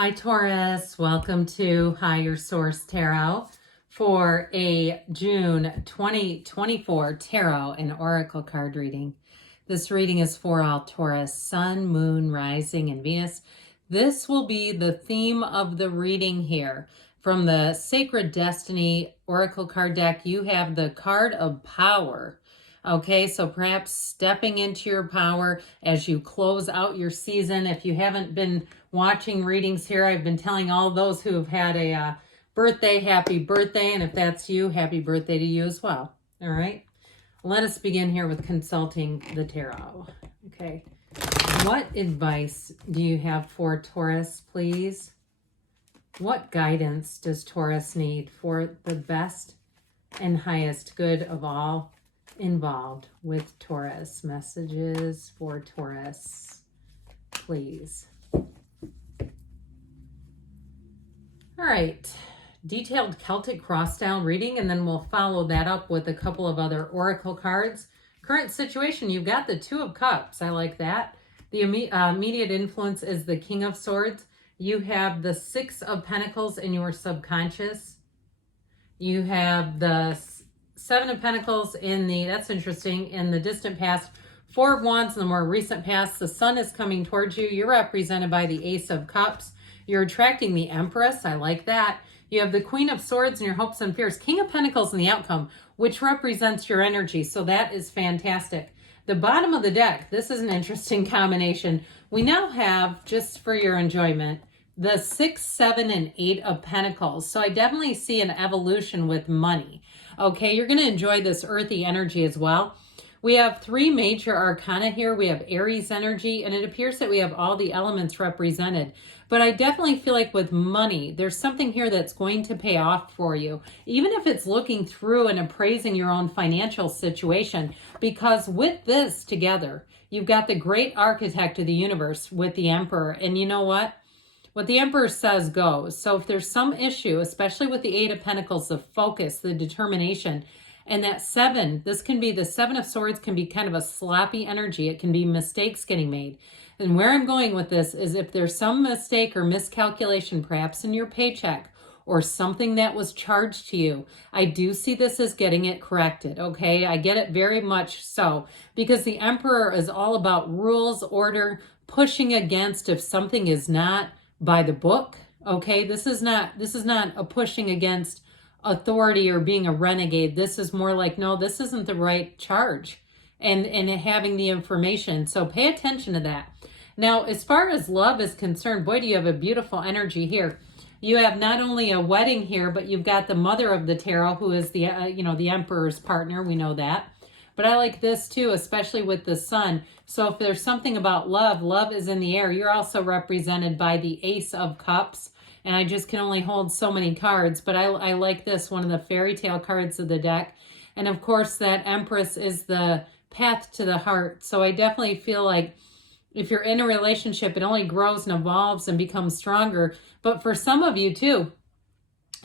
Hi Taurus, welcome to Higher Source Tarot for a June 2024 Tarot and Oracle card reading. This reading is for all Taurus, Sun, Moon, Rising, and Venus. This will be the theme of the reading here. From the Sacred Destiny Oracle card deck, you have the card of power. Okay, so perhaps stepping into your power as you close out your season. If you haven't been watching readings here, I've been telling all those who have had a birthday, happy birthday. And if that's you, happy birthday to you as well. All right, let us begin here with consulting the tarot. Okay, what advice do you have for Taurus, please? What guidance does Taurus need for the best and highest good of all involved with Taurus? Messages for Taurus, please. All right, detailed Celtic cross-style reading, and then we'll follow that up with a couple of other oracle cards. Current situation, you've got the Two of Cups. I like that. The immediate influence is the King of Swords. You have the Six of Pentacles in your subconscious. You have the Seven of Pentacles in the, that's interesting, in the distant past. Four of Wands in the more recent past. The Sun is coming towards you. You're represented by the Ace of Cups. You're attracting the Empress. I like that. You have the Queen of Swords and your hopes and fears. King of Pentacles in the outcome, which represents your energy. So that is fantastic. The bottom of the deck, this is an interesting combination. We now have, just for your enjoyment, the 6, 7, and 8 of Pentacles. So I definitely see an evolution with money. Okay, you're going to enjoy this earthy energy as well. We have 3 major arcana here. We have Aries energy, and it appears that we have all the elements represented. But I definitely feel like with money, there's something here that's going to pay off for you, even if it's looking through and appraising your own financial situation. Because with this together, you've got the great architect of the universe with the Emperor. And you know what? What the Emperor says goes. So if there's some issue, especially with the 8 of Pentacles, the focus, the determination, and that 7, this can be the 7 of Swords, can be kind of a sloppy energy. It can be mistakes getting made. And where I'm going with this is if there's some mistake or miscalculation, perhaps in your paycheck or something that was charged to you, I do see this as getting it corrected, okay? I get it very much so, because the Emperor is all about rules, order, pushing against if something is not by the book, okay? This is not a pushing against authority or being a renegade. This is more like, no, this isn't the right charge, and having the information. So pay attention to that. Now, as far as love is concerned, boy, do you have a beautiful energy here. You have not only a wedding here, but you've got the mother of the tarot, who is the, the Emperor's partner. We know that. But I like this too, especially with the Sun. So if there's something about love, love is in the air. You're also represented by the Ace of Cups. And I just can only hold so many cards. But I like this, one of the fairy tale cards of the deck. And of course, that Empress is the path to the heart. So I definitely feel like if you're in a relationship, it only grows and evolves and becomes stronger. But for some of you too,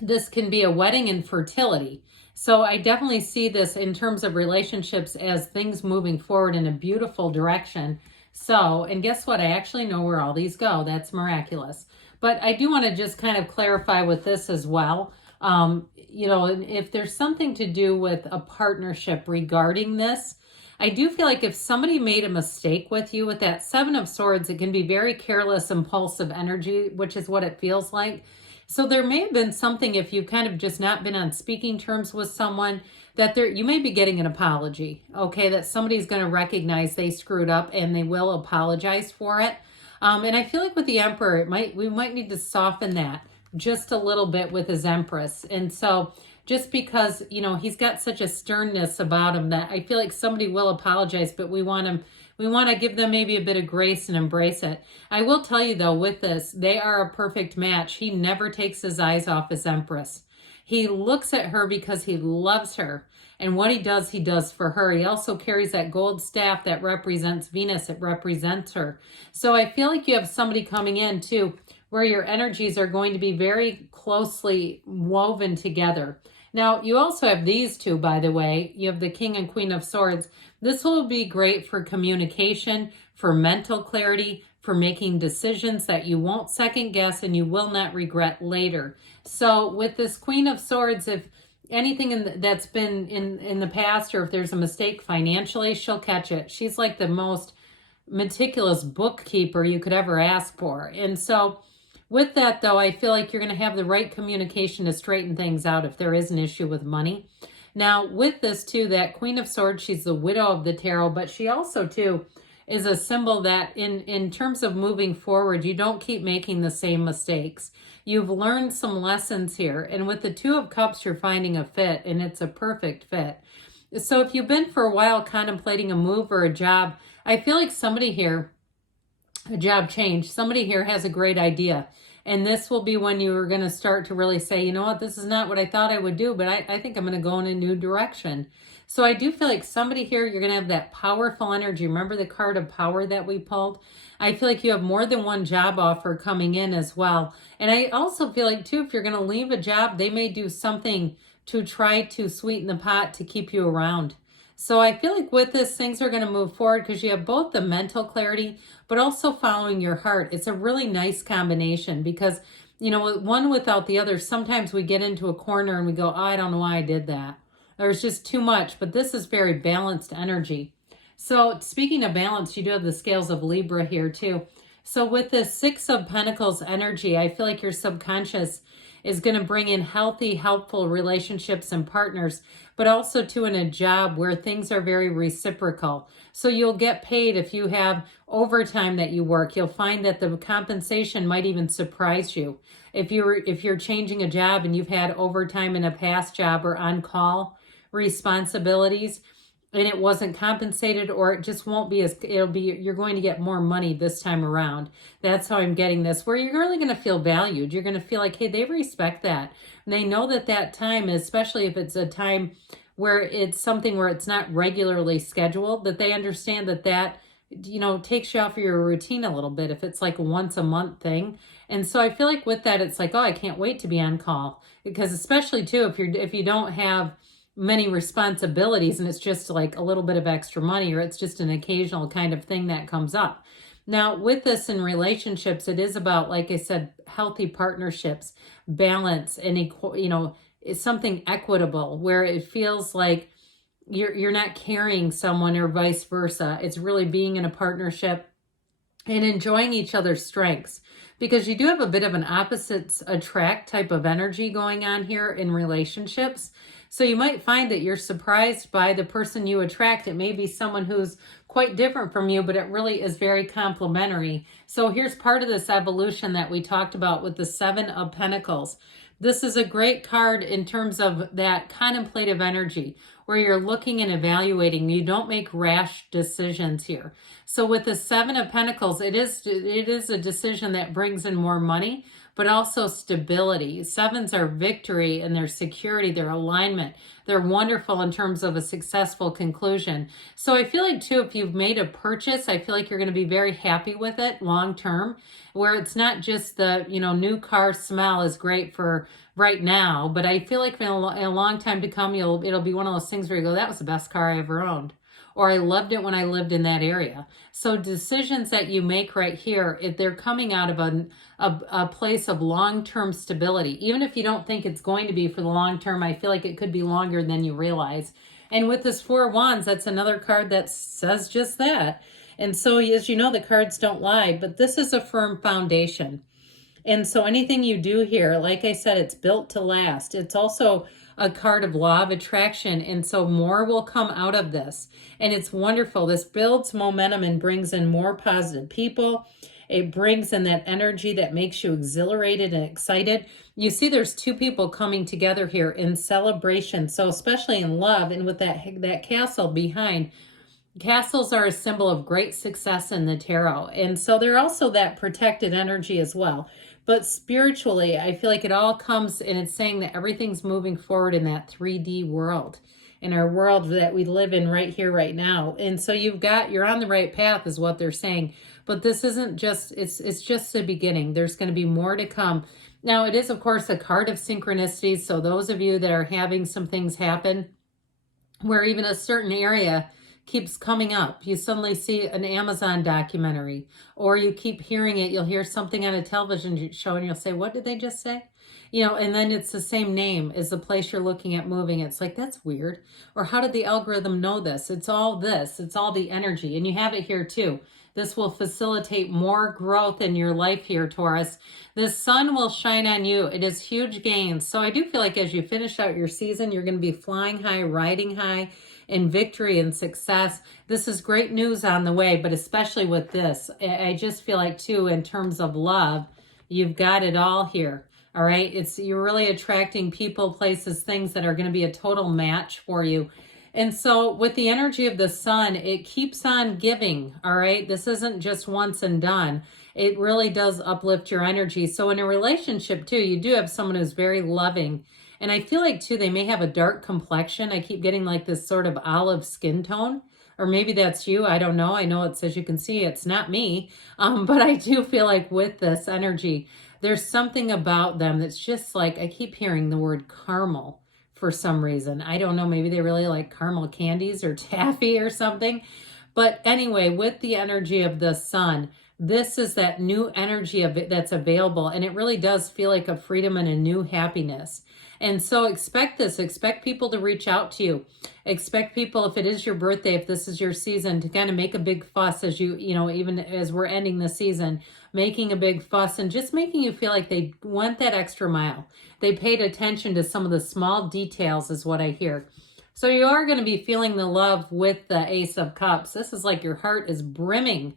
this can be a wedding and fertility. So I definitely see this in terms of relationships as things moving forward in a beautiful direction. So, and guess what? I actually know where all these go. That's miraculous. But I do want to just kind of clarify with this as well. If there's something to do with a partnership regarding this, I do feel like if somebody made a mistake with you with that 7 of Swords, it can be very careless, impulsive energy, which is what it feels like. So there may have been something, if you've kind of just not been on speaking terms with someone, that you may be getting an apology, okay, that somebody's going to recognize they screwed up and they will apologize for it. And I feel like with the Emperor, we might need to soften that just a little bit with his Empress. And so just because, he's got such a sternness about him that I feel like somebody will apologize, but we want to give them maybe a bit of grace and embrace it. I will tell you though, with this, they are a perfect match. He never takes his eyes off his Empress. He looks at her because he loves her. And what he does for her. He also carries that gold staff that represents Venus. It represents her. So I feel like you have somebody coming in too, where your energies are going to be very closely woven together. Now, you also have these two, by the way. You have the King and Queen of Swords. This will be great for communication, for mental clarity, for making decisions that you won't second guess and you will not regret later. So with this Queen of Swords, if anything that's been in the past, or if there's a mistake financially, she'll catch it. She's like the most meticulous bookkeeper you could ever ask for. And so with that, though, I feel like you're going to have the right communication to straighten things out if there is an issue with money. Now, with this, too, that Queen of Swords, she's the widow of the tarot, but she also, too, is a symbol that in terms of moving forward, you don't keep making the same mistakes. You've learned some lessons here. And with the Two of Cups, you're finding a fit, and it's a perfect fit. So if you've been for a while contemplating a move or a job, I feel like somebody here, a job change, somebody here has a great idea. And this will be when you're going to start to really say, you know what, this is not what I thought I would do, but I think I'm going to go in a new direction. So I do feel like somebody here, you're going to have that powerful energy. Remember the card of power that we pulled? I feel like you have more than one job offer coming in as well. And I also feel like, too, if you're going to leave a job, they may do something to try to sweeten the pot to keep you around. So I feel like with this, things are going to move forward because you have both the mental clarity, but also following your heart. It's a really nice combination because, you know, one without the other, sometimes we get into a corner and we go, oh, I don't know why I did that. There's just too much, but this is very balanced energy. So speaking of balance, you do have the scales of Libra here too. So with the Six of Pentacles energy, I feel like your subconscious is going to bring in healthy, helpful relationships and partners, but also too in a job where things are very reciprocal. So you'll get paid if you have overtime that you work. You'll find that the compensation might even surprise you. If you're changing a job and you've had overtime in a past job or on-call responsibilities, and it wasn't compensated, or it just won't be you're going to get more money this time around. That's how I'm getting this, where you're really going to feel valued. You're going to feel like, hey, they respect that. And they know that time, especially if it's a time where it's something where it's not regularly scheduled, that they understand that, you know, takes you off of your routine a little bit if it's like a once a month thing. And so I feel like with that, it's like, oh, I can't wait to be on call. Because especially too, if you don't have many responsibilities and it's just like a little bit of extra money, or it's just an occasional kind of thing that comes up. Now with this in relationships, it is about, like I said, healthy partnerships, balance, and you know, it's something equitable where it feels like you're not carrying someone or vice versa. It's really being in a partnership and enjoying each other's strengths, because you do have a bit of an opposites attract type of energy going on here in relationships. So you might find that you're surprised by the person you attract. It may be someone who's quite different from you, but it really is very complementary. So here's part of this evolution that we talked about with the Seven of Pentacles. This is a great card in terms of that contemplative energy where you're looking and evaluating. You don't make rash decisions here. So with the Seven of Pentacles, it is a decision that brings in more money, but also stability. Sevens are victory and their security, their alignment. They're wonderful in terms of a successful conclusion. So I feel like too, if you've made a purchase, I feel like you're going to be very happy with it long term, where it's not just the, you know, new car smell is great for right now, but I feel like in a long time to come, it'll be one of those things where you go, that was the best car I ever owned. Or I loved it when I lived in that area. So decisions that you make right here, if they're coming out of a place of long-term stability, even if you don't think it's going to be for the long term, I feel like it could be longer than you realize. And with this Four of Wands, that's another card that says just that. And so as you know, the cards don't lie, but this is a firm foundation. And so anything you do here, like I said, it's built to last. It's also a card of law of attraction. And so more will come out of this. And it's wonderful. This builds momentum and brings in more positive people. It brings in that energy that makes you exhilarated and excited. You see there's two people coming together here in celebration. So especially in love, and with that castle behind, castles are a symbol of great success in the tarot. And so they're also that protected energy as well. But spiritually, I feel like it all comes, and it's saying that everything's moving forward in that 3D world, in our world that we live in right here, right now. And so you're on the right path is what they're saying. But this isn't just, it's just the beginning. There's going to be more to come. Now, it is, of course, a card of synchronicities. So those of you that are having some things happen where even a certain area keeps coming up. You suddenly see an Amazon documentary, or you keep hearing it. You'll hear something on a television show and you'll say, what did they just say? You know, and then it's the same name as the place you're looking at moving. It's like, that's weird. Or how did the algorithm know this? It's all this. It's all the energy. And you have it here too. This will facilitate more growth in your life here, Taurus. The sun will shine on you. It is huge gains. So I do feel like as you finish out your season, you're going to be flying high, riding high in victory and success. This is great news on the way, but especially with this, I just feel like too, in terms of love, you've got it all here. All right. You're really attracting people, places, things that are going to be a total match for you. And so with the energy of the sun, it keeps on giving. All right. This isn't just once and done. It really does uplift your energy. So in a relationship too, you do have someone who's very loving. And I feel like too, they may have a dark complexion. I keep getting like this sort of olive skin tone, or maybe that's you. I don't know. I know it says you can see it's not me. But I do feel like with this energy, there's something about them that's just like, I keep hearing the word caramel for some reason. I don't know, maybe they really like caramel candies or taffy or something. But anyway, with the energy of the sun, this is that new energy of it that's available. And it really does feel like a freedom and a new happiness. And so expect this. Expect people to reach out to you. Expect people, if it is your birthday, if this is your season, to kind of make a big fuss as you know, even as we're ending the season, making a big fuss and just making you feel like they went that extra mile. They paid attention to some of the small details is what I hear. So you are going to be feeling the love with the Ace of Cups. This is like your heart is brimming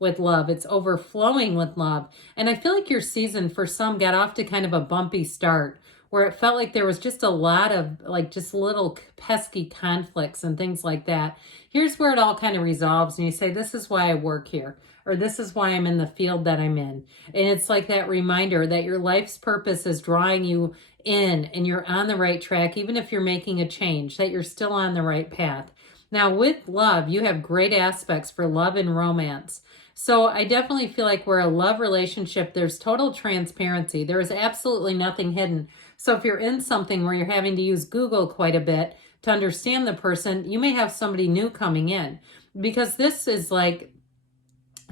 with love. It's overflowing with love. And I feel like your season for some got off to kind of a bumpy start, where it felt like there was just a lot of like just little pesky conflicts and things like that. Here's where it all kind of resolves and you say, this is why I work here, or this is why I'm in the field that I'm in. And it's like that reminder that your life's purpose is drawing you in and you're on the right track, even if you're making a change, that you're still on the right path. Now with love, you have great aspects for love and romance. So I definitely feel like we're a love relationship. There's total transparency. There is absolutely nothing hidden. So if you're in something where you're having to use Google quite a bit to understand the person, you may have somebody new coming in, because this is like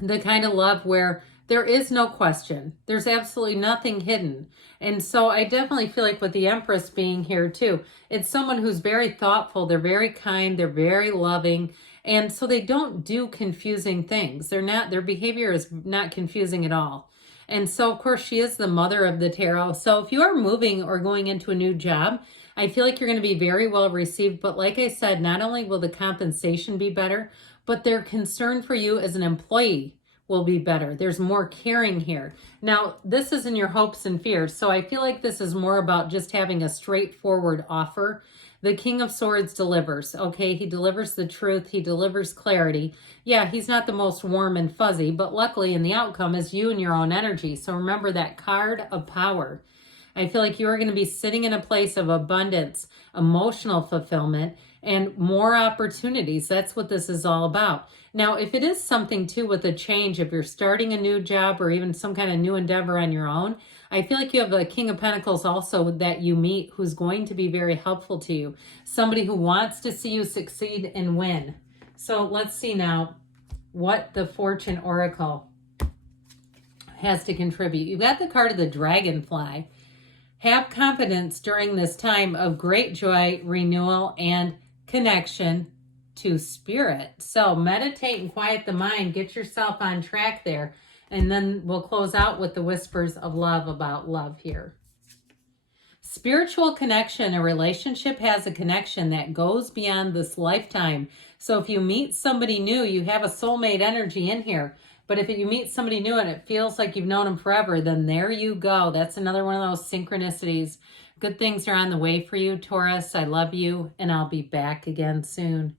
the kind of love where there is no question. There's absolutely nothing hidden. And so I definitely feel like with the Empress being here too, it's someone who's very thoughtful. They're very kind. They're very loving. And so they don't do confusing things. Their behavior is not confusing at all. And so, of course, she is the mother of the tarot. So if you are moving or going into a new job, I feel like you're going to be very well received. But like I said, not only will the compensation be better, but their concern for you as an employee will be better. There's more caring here. Now, this is in your hopes and fears. So I feel like this is more about just having a straightforward offer. The King of Swords delivers, okay? He delivers the truth. He delivers clarity. Yeah, he's not the most warm and fuzzy, but luckily in the outcome is you and your own energy. So remember that card of power. I feel like you're going to be sitting in a place of abundance, emotional fulfillment, and more opportunities. That's what this is all about. Now, if it is something too with a change, if you're starting a new job or even some kind of new endeavor on your own, I feel like you have a King of Pentacles also that you meet who's going to be very helpful to you. Somebody who wants to see you succeed and win. So let's see now what the Fortune Oracle has to contribute. You got the card of the Dragonfly. Have confidence during this time of great joy, renewal, and connection to spirit. So meditate and quiet the mind. Get yourself on track there. And then we'll close out with the whispers of love about love here. Spiritual connection. A relationship has a connection that goes beyond this lifetime. So if you meet somebody new, you have a soulmate energy in here. But if you meet somebody new and it feels like you've known them forever, then there you go. That's another one of those synchronicities. Good things are on the way for you, Taurus. I love you, and I'll be back again soon.